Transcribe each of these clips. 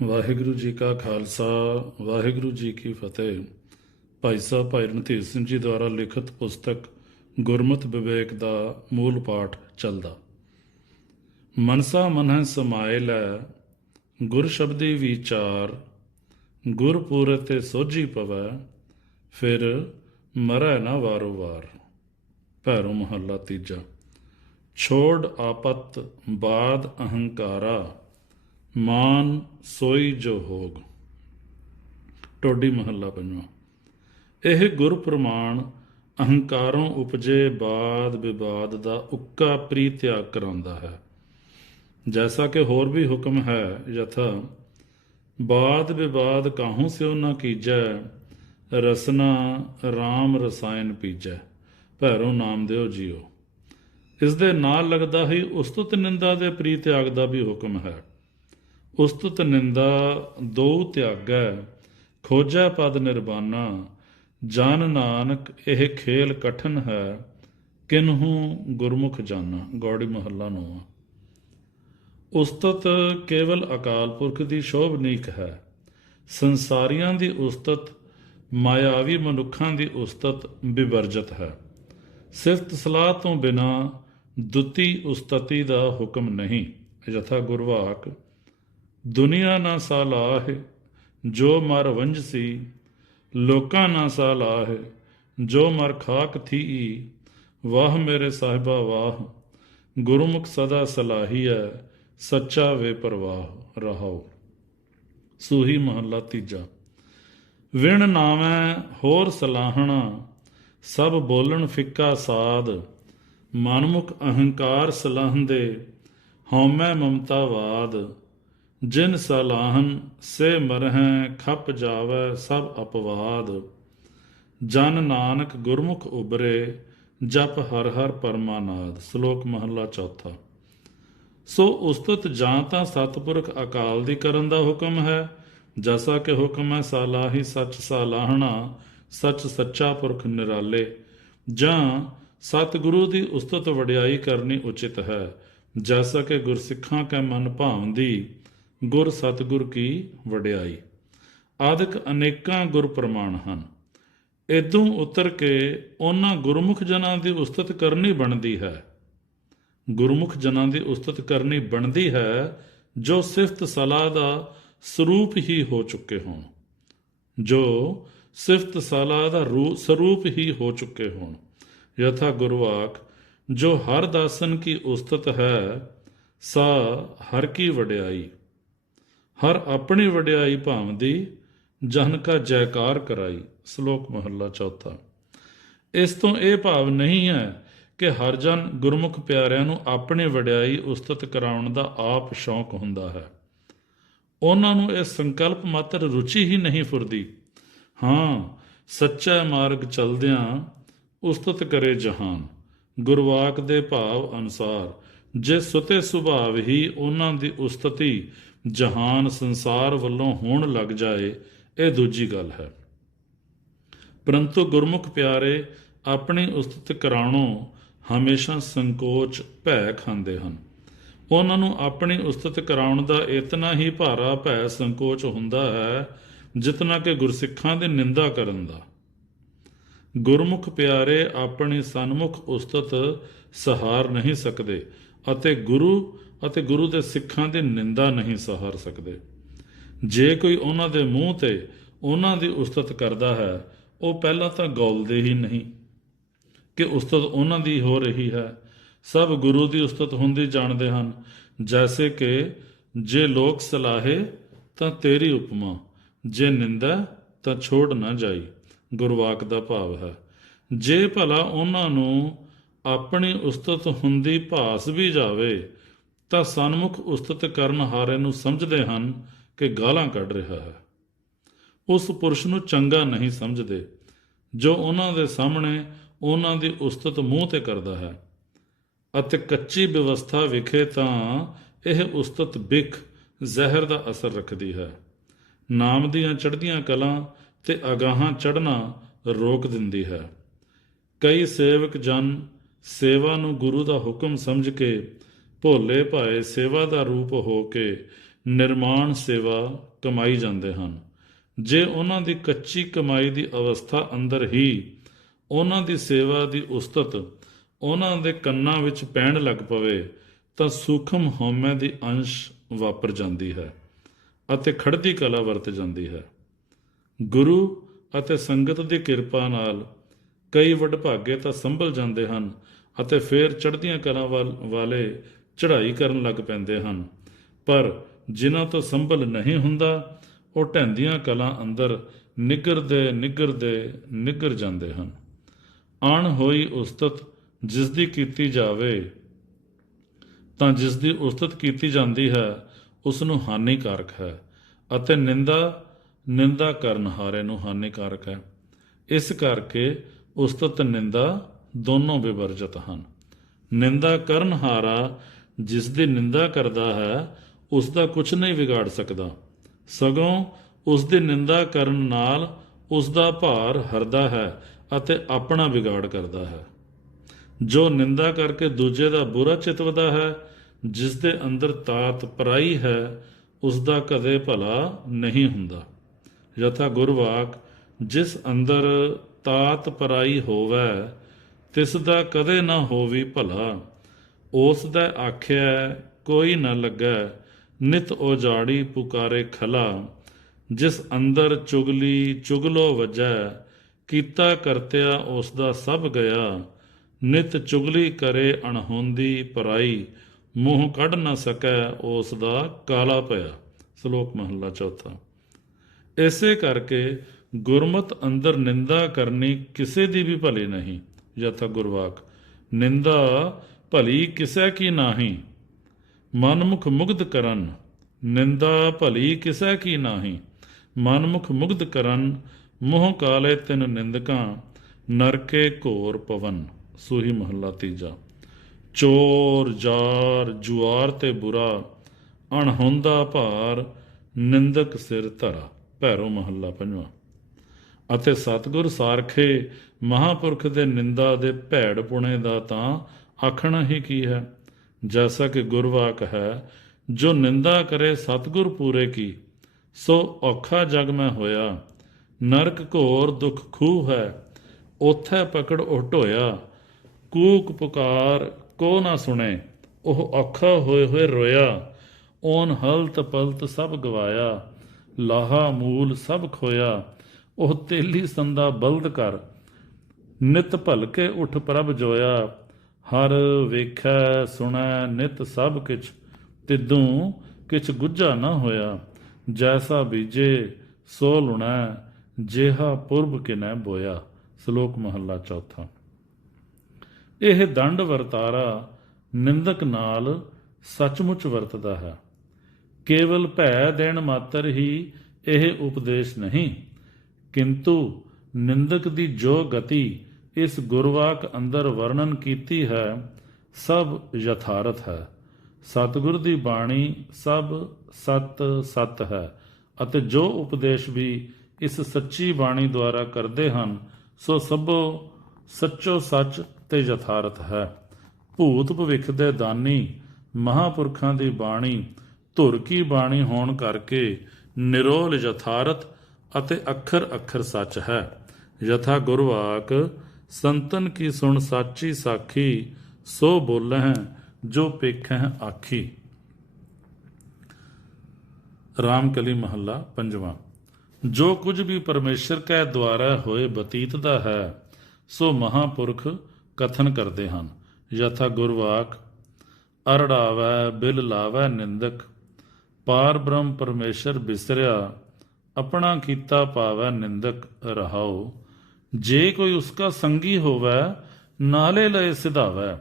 ਵਾਹਿਗੁਰੂ ਜੀ ਕਾ ਖਾਲਸਾ, ਵਾਹਿਗੁਰੂ ਜੀ ਕੀ ਫਤਿਹ। ਭਾਈ ਸਾਹਿਬ ਭਾਈ ਰਣਧੀਰ ਸਿੰਘ ਜੀ ਦੁਆਰਾ ਲਿਖਤ ਪੁਸਤਕ ਗੁਰਮਤਿ ਵਿਵੇਕ ਦਾ ਮੂਲ ਪਾਠ ਚੱਲਦਾ। ਮਨਸਾ ਮਨਹਿ ਸਮਾਏ ਲੈ, ਗੁਰ ਸ਼ਬਦੀ ਵਿਚਾਰ, ਗੁਰ ਪੂਰੈ ਤੇ ਸੋਝੀ ਪਵੈ, ਫਿਰ ਮਰੈ ਨਾ ਵਾਰੋ ਵਾਰ। ਭੈਰੋ ਮਹੱਲਾ ਤੀਜਾ। ਛੋੜ ਆਪਤ ਬਾਦ ਅਹੰਕਾਰਾ, ਮਾਨ ਸੋਈ ਜੋ ਹੋਗ। ਟੋਡੀ ਮਹੱਲਾ ਪੰਜਵਾਂ। ਇਹ ਗੁਰ ਪ੍ਰਮਾਣ ਅਹੰਕਾਰੋਂ ਉਪਜੇ ਬਾਦ ਵਿਵਾਦ ਦਾ ਉੱਕਾ ਪ੍ਰੀਤਿਆਗ ਕਰਾਉਂਦਾ ਹੈ। ਜੈਸਾ ਕਿ ਹੋਰ ਵੀ ਹੁਕਮ ਹੈ, ਯਥਾ ਬਾਦ ਵਿਵਾਦ ਕਾਹੂ ਸਿਉ ਨਾ ਕੀਜੈ, ਰਸਨਾ ਰਾਮ ਰਸਾਇਣ ਪੀਜੈ। ਭੈਰੋ ਨਾਮਦੇਵ ਜੀਓ। ਇਸ ਦੇ ਨਾਲ ਲੱਗਦਾ ਹੀ ਉਸਤਤ ਨਿੰਦਾ ਦੇ ਪ੍ਰੀਤਿਆਗ ਦਾ ਵੀ ਹੁਕਮ ਹੈ। ਉਸਤਤ ਨਿੰਦਾ ਦੋ ਤਿਆਗੈ, ਖੋਜੈ ਪਦ ਨਿਰਬਾਨਾ, ਜਨ ਨਾਨਕ ਇਹ ਖੇਲ ਕਠਨ ਹੈ, ਕਿਨਹੂ ਗੁਰਮੁਖ ਜਾਨਾ। ਗੌੜੀ ਮਹੱਲਾ ਨੌਵਾਂ। ਉਸਤਤ ਕੇਵਲ ਅਕਾਲ ਪੁਰਖ ਦੀ ਸ਼ੋਭਨੀਕ ਹੈ। ਸੰਸਾਰੀਆਂ ਦੀ ਉਸਤਤ, ਮਾਇਆਵੀ ਮਨੁੱਖਾਂ ਦੀ ਉਸਤਤ ਵਿਵਰਜਿਤ ਹੈ। ਸਿਫਤ ਸਲਾਹ ਤੋਂ ਬਿਨਾ ਦੁੱਤੀ ਉਸਤਤੀ ਦਾ ਹੁਕਮ ਨਹੀਂ। ਯਥਾ ਗੁਰਵਾਕ, ਦੁਨੀਆ ਨਾ ਸਾਲਾਹ ਜੋ ਮਰ ਵੰਝਸੀ, ਲੋਕਾਂ ਨਾ ਸਾਲਾਹ ਜੋ ਮਰ ਖਾਕ ਥੀ, ਵਾਹ ਮੇਰੇ ਸਾਹਿਬਾ ਵਾਹ, ਗੁਰਮੁਖ ਸਦਾ ਸਲਾਹੀਐ, ਸੱਚਾ ਵੇ ਪਰਵਾਹ। ਰਹਾਉ। ਸੂਹੀ ਮਹੱਲਾ ਤੀਜਾ। ਵਿਣ ਨਾਵੈ ਹੋਰ ਸਲਾਹਣਾ, ਸਭ ਬੋਲਣ ਫਿੱਕਾ ਸਾਧ, ਮਨਮੁਖ ਅਹੰਕਾਰ ਸਲਾਹੰਦੇ, ਹਉਮੈ ਮਮਤਾਵਾਦ, ਜਿਨ ਸਲਾਹਨ ਸੇ ਮਰਹਿ, ਖਪ ਜਾਵੈ ਸਭ ਅਪਵਾਦ, ਜਨ ਨਾਨਕ ਗੁਰਮੁਖ ਉਬਰੇ, ਜਪ ਹਰ ਹਰ ਪਰਮਾਨਾਦ। ਸ਼ਲੋਕ ਮਹੱਲਾ ਚੌਥਾ। ਸੋ ਉਸਤਤ ਜਾਂ ਤਾਂ ਸਤਿਪੁਰਖ ਅਕਾਲ ਦੀ ਕਰਨ ਦਾ ਹੁਕਮ ਹੈ, ਜੈਸਾ ਕਿ ਹੁਕਮ ਹੈ ਸਾਲਾਹੀ ਸੱਚ ਸਾਲਾਹਣਾ, ਸੱਚ ਸੱਚਾ ਪੁਰਖ ਨਿਰਾਲੇ। ਜਾਂ ਸਤਿਗੁਰੂ ਦੀ ਉਸਤਤ ਵਡਿਆਈ ਕਰਨੀ ਉਚਿਤ ਹੈ, ਜੈਸਾ ਕਿ ਗੁਰਸਿੱਖਾਂ ਕੈ ਮਨ ਭਾਉਂਦੀ, ਗੁਰ ਸਤਿਗੁਰ ਕੀ ਵਡਿਆਈ। ਆਦਿਕ ਅਨੇਕਾਂ ਗੁਰ ਪ੍ਰਮਾਣ ਹਨ। ਇਦੋਂ ਉਤਰ ਕੇ ਉਹਨਾਂ ਗੁਰਮੁਖ ਜਨਾਂ ਦੀ ਉਸਤਤ ਕਰਨੀ ਬਣਦੀ ਹੈ। ਗੁਰਮੁਖ ਜਨਾਂ ਦੀ ਉਸਤਤ ਕਰਨੀ ਬਣਦੀ ਹੈ ਜੋ ਸਿਫਤ ਸਲਾਹ ਦਾ ਸਰੂਪ ਹੀ ਹੋ ਚੁੱਕੇ ਹੋਣ, ਜੋ ਸਿਫਤ ਸਲਾਹ ਦਾ ਸਰੂਪ ਹੀ ਹੋ ਚੁੱਕੇ ਹੋਣ। ਯਥਾ ਗੁਰਵਾਕ, ਜੋ ਹਰ ਦਾਸਨ ਕੀ ਉਸਤਤ ਹੈ, ਸਾ ਹਰ ਕੀ ਵਡਿਆਈ। ਹਰ ਆਪਣੀ ਵਡਿਆਈ ਭਾਵਦੀ, ਜਨ ਕਾ ਜੈਕਾਰ ਕਰਾਈ। ਸ਼ਲੋਕ ਮਹੱਲਾ ਚੌਥਾ। ਇਸ ਤੋਂ ਇਹ ਭਾਵ ਨਹੀਂ ਹੈ ਕਿ ਹਰ ਜਨ ਗੁਰਮੁਖ ਪਿਆਰਿਆਂ ਨੂੰ ਆਪਣੀ ਵਡਿਆਈ ਉਸਤਤ ਕਰਾਉਣ ਦਾ ਆਪ ਸ਼ੌਂਕ ਹੁੰਦਾ ਹੈ। ਉਹਨਾਂ ਨੂੰ ਇਹ ਸੰਕਲਪ ਮਾਤਰ ਰੁਚੀ ਹੀ ਨਹੀਂ ਫੁਰਦੀ। ਹਾਂ, ਸੱਚਾ ਮਾਰਗ ਚਲਦਿਆਂ ਉਸਤਤ ਕਰੇ ਜਹਾਨ। ਗੁਰਵਾਕ ਦੇ ਭਾਵ ਅਨੁਸਾਰ ਜੇ ਸੁਤੇ ਸੁਭਾਵ ਹੀ ਉਹਨਾਂ ਦੀ ਉਸਤਤੀ ਜਹਾਨ ਸੰਸਾਰ ਵੱਲੋਂ ਹੋਣ ਲੱਗ ਜਾਏ, ਇਹ ਦੂਜੀ ਗੱਲ ਹੈ। ਪਰੰਤੂ ਗੁਰਮੁਖ ਪਿਆਰੇ ਆਪਣੀ ਉਸਤਤ ਕਰਾਉਣੋਂ ਹਮੇਸ਼ਾ ਸੰਕੋਚ ਭੈ ਖਾਂਦੇ ਹਨ। ਉਹਨਾਂ ਨੂੰ ਆਪਣੀ ਉਸਤਤ ਕਰਾਉਣ ਦਾ ਇਤਨਾ ਹੀ ਭਾਰਾ ਭੈ ਸੰਕੋਚ ਹੁੰਦਾ ਹੈ, ਜਿਤਨਾ ਕਿ ਗੁਰਸਿੱਖਾਂ ਦੀ ਨਿੰਦਾ ਕਰਨ ਦਾ। ਗੁਰਮੁਖ ਪਿਆਰੇ ਆਪਣੀ ਸਨਮੁਖ ਉਸਤਤ ਸਹਾਰ ਨਹੀਂ ਸਕਦੇ ਅਤੇ ਗੁਰੂ ਦੇ ਸਿੱਖਾਂ ਦੀ ਨਿੰਦਾ ਨਹੀਂ ਸਹਾਰ ਸਕਦੇ। ਜੇ ਕੋਈ ਉਹਨਾਂ ਦੇ ਮੂੰਹ ਤੇ ਉਹਨਾਂ ਦੀ ਉਸਤਤ ਕਰਦਾ ਹੈ, ਉਹ ਪਹਿਲਾਂ ਤਾਂ ਗੌਲਦੇ ਹੀ ਨਹੀਂ ਕਿ ਉਸਤਤ ਉਹਨਾਂ ਦੀ ਹੋ ਰਹੀ ਹੈ। ਸਭ ਗੁਰੂ ਦੀ ਉਸਤਤ ਹੁੰਦੀ ਜਾਣਦੇ ਹਨ। ਜੈਸੇ ਕਿ ਜੇ ਲੋਕ ਸਲਾਹੇ ਤਾਂ ਤੇਰੀ ਉਪਮਾ, ਜੇ ਨਿੰਦਾ ਤਾਂ ਛੋੜ ਨਾ ਜਾਈ। ਗੁਰਵਾਕ ਦਾ ਭਾਵ ਹੈ, ਜੇ ਭਲਾ ਉਹਨਾਂ ਨੂੰ ਆਪਣੀ ਉਸਤਤ ਹੁੰਦੀ ਭਾਸ ਵੀ ਜਾਵੇ ਤਾਂ ਸਨਮੁਖ ਉਸਤਤ ਕਰਨ ਹਾਰੇ ਨੂੰ ਸਮਝਦੇ ਹਨ ਕਿ ਗਾਲਾਂ ਕੱਢ ਰਿਹਾ ਹੈ। ਉਸ ਪੁਰਸ਼ ਨੂੰ ਚੰਗਾ ਨਹੀਂ ਸਮਝਦੇ ਜੋ ਉਹਨਾਂ ਦੇ ਸਾਹਮਣੇ ਉਹਨਾਂ ਦੀ ਉਸਤਤ ਮੂੰਹ ਤੇ ਕਰਦਾ ਹੈ। ਅਤੇ ਕੱਚੀ ਵਿਵਸਥਾ ਵਿਖੇ ਤਾਂ ਇਹ ਉਸਤਤ ਬਿਖ ਜ਼ਹਿਰ ਦਾ ਅਸਰ ਰੱਖਦੀ ਹੈ। ਨਾਮ ਦੀਆਂ ਚੜ੍ਹਦੀਆਂ ਕਲਾਂ ਤੇ ਅਗਾਹਾਂ ਚੜ੍ਹਨਾ ਰੋਕ ਦਿੰਦੀ ਹੈ। ਕਈ ਸੇਵਕ ਜਨ ਸੇਵਾ ਨੂੰ ਗੁਰੂ ਦਾ ਹੁਕਮ ਸਮਝ ਕੇ ਭੋਲੇ ਭਾਏ ਸੇਵਾ ਦਾ ਰੂਪ ਹੋ ਕੇ ਨਿਰਮਾਣ ਸੇਵਾ ਕਮਾਈ ਜਾਂਦੇ ਹਨ। ਜੇ ਉਹਨਾਂ ਦੀ ਕੱਚੀ ਕਮਾਈ ਦੀ ਅਵਸਥਾ ਅੰਦਰ ਹੀ ਉਹਨਾਂ ਦੀ ਸੇਵਾ ਦੀ ਉਸਤਤ ਉਹਨਾਂ ਦੇ ਕੰਨਾਂ ਵਿੱਚ ਪੈਣ ਲੱਗ ਪਵੇ ਤਾਂ ਸੂਖਮ ਹਉਮੈ ਦੀ ਅੰਸ਼ ਵਾਪਰ ਜਾਂਦੀ ਹੈ ਅਤੇ ਖੜਦੀ ਕਲਾ ਵਰਤ ਜਾਂਦੀ ਹੈ। ਗੁਰੂ ਅਤੇ ਸੰਗਤ ਦੀ ਕਿਰਪਾ ਨਾਲ ਕਈ ਵਡਭਾਗੇ ਤਾਂ ਸੰਭਲ ਜਾਂਦੇ ਹਨ ਅਤੇ ਫਿਰ ਚੜ੍ਹਦੀਆਂ ਕਲਾਂ ਵਾਲੇ ਚੜ੍ਹਾਈ ਕਰਨ ਲੱਗ ਪੈਂਦੇ ਹਨ, ਪਰ ਜਿਨ੍ਹਾਂ ਤੋਂ ਸੰਭਲ ਨਹੀਂ ਹੁੰਦਾ ਉਹ ਢਹਿੰਦੀਆਂ ਕਲਾਂ ਅੰਦਰ ਨਿੱਘਰਦੇ ਨਿੱਘਰ ਜਾਂਦੇ ਹਨ। ਅਣ ਹੋਈ ਉਸਤਤ ਜਿਸ ਦੀ ਕੀਤੀ ਜਾਵੇ ਤਾਂ ਜਿਸ ਦੀ ਉਸਤਤ ਕੀਤੀ ਜਾਂਦੀ ਹੈ ਉਸ ਨੂੰ ਹਾਨੀਕਾਰਕ ਹੈ ਅਤੇ ਨਿੰਦਾ ਕਰਨ ਹਾਰੇ ਨੂੰ ਹਾਨੀਕਾਰਕ ਹੈ। ਇਸ ਕਰਕੇ ਉਸਤਤ ਨਿੰਦਾ ਦੋਨੋਂ ਵਿਵਰਜਿਤ ਹਨ। ਨਿੰਦਾ ਕਰਨ ਹਾਰਾ ਜਿਸ ਦੀ ਨਿੰਦਾ ਕਰਦਾ ਹੈ ਉਸ ਦਾ ਕੁਝ ਨਹੀਂ ਵਿਗਾੜ ਸਕਦਾ, ਸਗੋਂ ਉਸ ਦੀ ਨਿੰਦਾ ਕਰਨ ਨਾਲ ਉਸ ਦਾ ਭਾਰ ਹਰਦਾ ਹੈ ਅਤੇ ਆਪਣਾ ਵਿਗਾੜ ਕਰਦਾ ਹੈ। ਜੋ ਨਿੰਦਾ ਕਰਕੇ ਦੂਜੇ ਦਾ ਬੁਰਾ ਚਿਤਵਦਾ ਹੈ, ਜਿਸ ਦੇ ਅੰਦਰ ਤਾਤ ਪਰਾਈ ਹੈ, ਉਸ ਦਾ ਕਦੇ ਭਲਾ ਨਹੀਂ ਹੁੰਦਾ। ਯਥਾ ਗੁਰਵਾਕ, ਜਿਸ ਅੰਦਰ ਤਾਤ ਪਰਾਈ ਹੋਵੈ ਤਿਸ ਦਾ ਕਦੇ ਨਾ ਹੋਵੀ ਭਲਾ। ਉਸ ਦਾ ਆਖਿਆ ਕੋਈ ਨਾ ਲੱਗੈ, ਨਿਤ ਉਜਾੜੀ ਪੁਕਾਰੇ ਖਲਾ। ਜਿਸ ਅੰਦਰ ਚੁਗਲੋ ਵਜੈ, ਕੀਤਾ ਕਰਤਿਆ ਉਸ ਦਾ ਸਭ ਗਿਆ। ਨਿਤ ਚੁਗਲੀ ਕਰੇ ਅਣਹੋਂਦੀ ਪਰਾਈ, ਮੂੰਹ ਕੱਢ ਨਾ ਸਕੈ ਉਸ ਦਾ ਕਾਲਾ ਪਿਆ। ਸ਼ਲੋਕ ਮਹੱਲਾ ਚੌਥਾ। ਇਸੇ ਕਰਕੇ ਗੁਰਮਤਿ ਅੰਦਰ ਨਿੰਦਾ ਕਰਨੀ ਕਿਸੇ ਦੀ ਵੀ ਭਲੀ ਨਹੀਂ। ਯਥਾ ਗੁਰਵਾਕ, ਨਿੰਦਾ ਭਲੀ ਕਿਸੇ ਕੀ ਨਾਹੀ, ਮਨਮੁਖ ਮੁਗਧ ਕਰਨ। ਨਿੰਦਾ ਭਲੀ ਕਿਸੇ ਕੀ ਨਾਹੀ, ਮਨਮੁਖ ਮੁਗਧ ਕਰਨ। ਮੂੰਹ ਕਾਲੇ ਤਿਨ ਨਿੰਦਕਾਂ, ਨਰਕੇ ਘੋਰ ਪਵਨ। ਸੂਹੀ ਮਹੱਲਾ ਤੀਜਾ। ਚੋਰ ਜਾਰ ਜੁਆਰ ਤੇ ਬੁਰਾ, ਅਣਹੋਂਦਾ ਭਾਰ ਨਿੰਦਕ ਸਿਰ ਧਰਾ। ਭੈਰੋ ਮਹੱਲਾ ਪੰਜਵਾਂ। ਅਤੇ ਸਤਿਗੁਰ ਸਾਰਖੇ ਮਹਾਂਪੁਰਖ ਦੇ ਨਿੰਦਾ ਦੇ ਭੈੜ ਪੁਣੇ ਦਾ ਤਾਂ ਆਖਣਾ ਹੀ ਕੀ ਹੈ। ਜੈਸਾ ਕਿ ਗੁਰਵਾਕ ਹੈ, ਜੋ ਨਿੰਦਾ ਕਰੇ ਸਤਿਗੁਰ ਪੂਰੇ ਕੀ, ਸੋ ਔਖਾ ਜਗ ਮੈਂ ਹੋਇਆ। ਨਰਕ ਘੋਰ ਦੁੱਖ ਖੂਹ ਹੈ, ਓਥੈ ਪਕੜ ਉਹ ਢੋਇਆ। ਕੂਕ ਪੁਕਾਰ ਕੋ ਨਾ ਸੁਣੇ, ਉਹ ਔਖਾ ਹੋਏ ਹੋਏ ਰੋਇਆ। ਓਨ ਹਲਤ ਪਲਤ ਸਭ ਗਵਾਇਆ, ਲਾਹਾ ਮੂਲ ਸਭ ਖੋਇਆ। ਉਹ ਤੇਲੀ ਸੰਦਾ ਬਲਦ ਕਰ, ਨਿਤ ਭਲਕੇ ਉਠ ਪ੍ਰਭ ਜੋਇਆ। ਹਰ ਵੇਖੈ ਸੁਣੈ ਨਿਤ ਸਭ ਕਿਛ, ਤਿਦੋਂ ਕਿਛ ਗੁੱਝਾ ਨਾ ਹੋਇਆ। ਜੈਸਾ ਬੀਜੇ ਸੋ ਲੁਣੈ, ਜਿਹਾ ਪੁਰਬ ਕਿਨੈ ਬੋਇਆ। ਸ਼ਲੋਕ ਮਹੱਲਾ ਚੌਥਾ। ਇਹ ਦੰਡ ਵਰਤਾਰਾ ਨਿੰਦਕ ਨਾਲ ਸੱਚਮੁੱਚ ਵਰਤਦਾ ਹੈ। ਕੇਵਲ ਭੈ ਦੇਣ ਮਾਤਰ ਹੀ ਇਹ ਉਪਦੇਸ਼ ਨਹੀਂ, ਕਿੰਤੂ ਨਿੰਦਕ ਦੀ ਜੋ ਗਤੀ ਇਸ ਗੁਰਵਾਕ ਅੰਦਰ ਵਰਣਨ ਕੀਤੀ ਹੈ ਸਭ ਯਥਾਰਥ ਹੈ। ਸਤਿਗੁਰ ਦੀ ਬਾਣੀ ਸਭ ਸਤ ਹੈ ਅਤੇ ਜੋ ਉਪਦੇਸ਼ ਵੀ ਇਸ ਸੱਚੀ ਬਾਣੀ ਦੁਆਰਾ ਕਰਦੇ ਹਨ ਸੋ ਸਭੋ ਸੱਚੋ ਸੱਚ ਤੇ ਯਥਾਰਥ ਹੈ। ਭੂਤ ਭਵਿੱਖ ਦੇ ਦਾਨੀ ਮਹਾਂਪੁਰਖਾਂ ਦੀ ਬਾਣੀ ਧੁਰ ਕੀ ਬਾਣੀ ਹੋਣ ਕਰਕੇ ਨਿਰੋਲ ਯਥਾਰਥ ਅਤੇ ਅੱਖਰ ਅੱਖਰ ਸੱਚ ਹੈ। ਯਥਾ ਗੁਰਵਾਕ, ਸੰਤਨ ਕੀ ਸੁਣ ਸਾਚੀ ਸਾਖੀ, ਸੋ ਬੋਲਹਿ ਜੋ ਪੇਖਹਿ ਆਖੀ। ਰਾਮਕਲੀ ਮਹੱਲਾ ਪੰਜਵਾਂ। ਜੋ ਕੁਝ ਵੀ ਪਰਮੇਸ਼ਰ ਕੈ ਦੁਆਰਾ ਹੋਏ ਬਤੀਤਦਾ ਹੈ ਸੋ ਮਹਾਂਪੁਰਖ ਕਥਨ ਕਰਦੇ ਹਨ। ਯਥਾ ਗੁਰਵਾਕ, ਅਰੜਾਵੈ ਬਿਲ ਲਾਵੈ ਨਿੰਦਕ, ਪਾਰ ਬ੍ਰਹਮ ਪਰਮੇਸ਼ਰ ਬਿਸਰਿਆ, ਆਪਣਾ ਕੀਤਾ ਪਾਵੈ ਨਿੰਦਕ ਰਹਾਉ। ਜੇ ਕੋਈ ਉਸਕਾ ਸੰਗੀ ਹੋਵੈ, ਨਾਲੇ ਲਏ ਸਿਧਾਵੈ,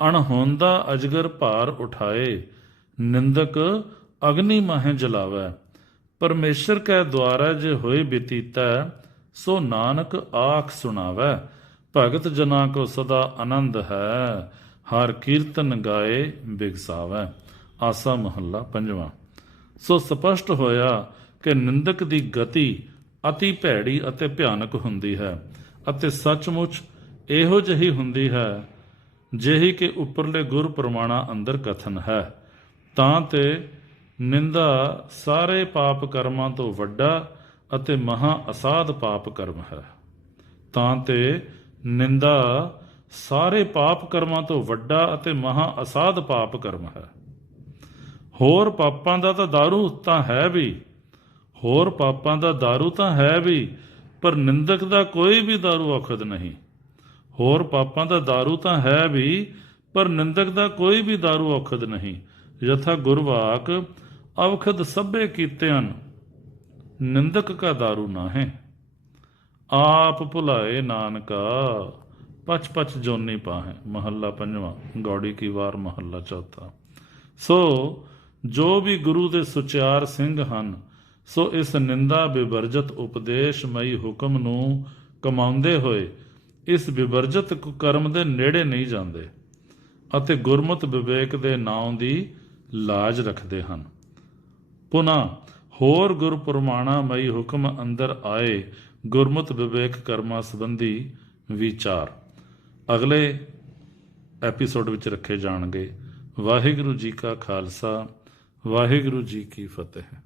ਅਣਹੋਂਦਾ ਅਜਗਰ ਭਾਰ ਉਠਾਏ, ਨਿੰਦਕ ਅਗਨੀ ਮਾਹੇ ਜਲਾਵੈ। ਪਰਮੇਸ਼ਰ ਕੈ ਦੁਆਰਾ ਜੇ ਹੋਏ ਬਤੀਤੈ, ਸੋ ਨਾਨਕ ਆਖ ਸੁਣਾਵੈ। ਭਗਤ ਜਨਾ ਕੋ ਸਦਾ ਆਨੰਦ ਹੈ, ਹਰ ਕੀਰਤਨ ਗਾਏ ਬਿਗਸਾਵੈ। ਆਸਾ ਮਹੱਲਾ ਪੰਜਵਾਂ। ਸੋ ਸਪਸ਼ਟ ਹੋਇਆ ਕਿ ਨਿੰਦਕ ਦੀ ਗਤੀ ਅਤੀ ਭੈੜੀ ਅਤੇ ਭਿਆਨਕ ਹੁੰਦੀ ਹੈ ਅਤੇ ਸੱਚਮੁੱਚ ਇਹੋ ਜਿਹੀ ਹੁੰਦੀ ਹੈ ਜਿਹੀ ਕਿ ਉੱਪਰਲੇ ਗੁਰ ਪ੍ਰਮਾਣਾ ਅੰਦਰ ਕਥਨ ਹੈ। ਤਾਂ ਤੇ ਨਿੰਦਾ ਸਾਰੇ ਪਾਪ ਕਰਮਾਂ ਤੋਂ ਵੱਡਾ ਅਤੇ ਮਹਾ ਅਸਾਧ ਪਾਪ ਕਰਮ ਹੈ। ਤਾਂ ਤੇ ਨਿੰਦਾ ਸਾਰੇ ਪਾਪ ਕਰਮਾਂ ਤੋਂ ਵੱਡਾ ਅਤੇ ਮਹਾ ਅਸਾਧ ਪਾਪ ਕਰਮ ਹੈ। ਹੋਰ ਪਾਪਾਂ ਦਾ ਤਾਂ ਦਾਰੂ ਤਾਂ ਹੈ ਵੀ, ਹੋਰ ਪਾਪਾਂ ਦਾ ਦਾਰੂ ਤਾਂ ਹੈ ਵੀ, ਪਰ ਨਿੰਦਕ ਦਾ ਕੋਈ ਵੀ ਦਾਰੂ ਔਖਦ ਨਹੀਂ। ਹੋਰ ਪਾਪਾਂ ਦਾ ਦਾਰੂ ਤਾਂ ਹੈ ਵੀ, ਪਰ ਨਿੰਦਕ ਦਾ ਕੋਈ ਵੀ ਦਾਰੂ ਔਖਦ ਨਹੀਂ। ਯਥਾ ਗੁਰਵਾਕ ਅਵਖਦ ਸਭੇ ਕੀਤਿਆਨ, ਨਿੰਦਕ ਕਾ ਦਾਰੂ ਨਾ ਹੈ। ਆਪ ਭੁਲਾਏ ਨਾਨਕਾ, ਪਚ ਪਚ ਜੋਨੀ ਪਾਹੈ। ਮਹੱਲਾ ਪੰਜਵਾਂ, ਗੌੜੀ ਕੀ ਵਾਰ, ਮਹੱਲਾ ਚੌਥਾ। ਸੋ ਜੋ ਵੀ ਗੁਰੂ ਦੇ ਸੁਚਿਆਰ ਸਿੰਘ ਹਨ, ਸੋ ਇਸ ਨਿੰਦਾ ਵਿਵਰਜਤ ਉਪਦੇਸ਼ਮਈ ਹੁਕਮ ਨੂੰ ਕਮਾਉਂਦੇ ਹੋਏ ਇਸ ਵਿਵਰਜਤ ਕੁਕਰਮ ਦੇ ਨੇੜੇ ਨਹੀਂ ਜਾਂਦੇ ਅਤੇ ਗੁਰਮਤਿ ਵਿਵੇਕ ਦੇ ਨਾਉ ਦੀ ਲਾਜ ਰੱਖਦੇ ਹਨ। ਪੁਨ੍ਹਾ ਹੋਰ ਗੁਰ ਪ੍ਰਮਾਣਾਮਈ ਹੁਕਮ ਅੰਦਰ ਆਏ ਗੁਰਮਤਿ ਵਿਵੇਕ ਕਰਮਾਂ ਸੰਬੰਧੀ ਵਿਚਾਰ ਅਗਲੇ ਐਪੀਸੋਡ ਵਿੱਚ ਰੱਖੇ ਜਾਣਗੇ। ਵਾਹਿਗੁਰੂ ਜੀ ਕਾ ਖਾਲਸਾ, ਵਾਹਿਗੁਰੂ ਜੀ ਕੀ ਫਤਿਹ।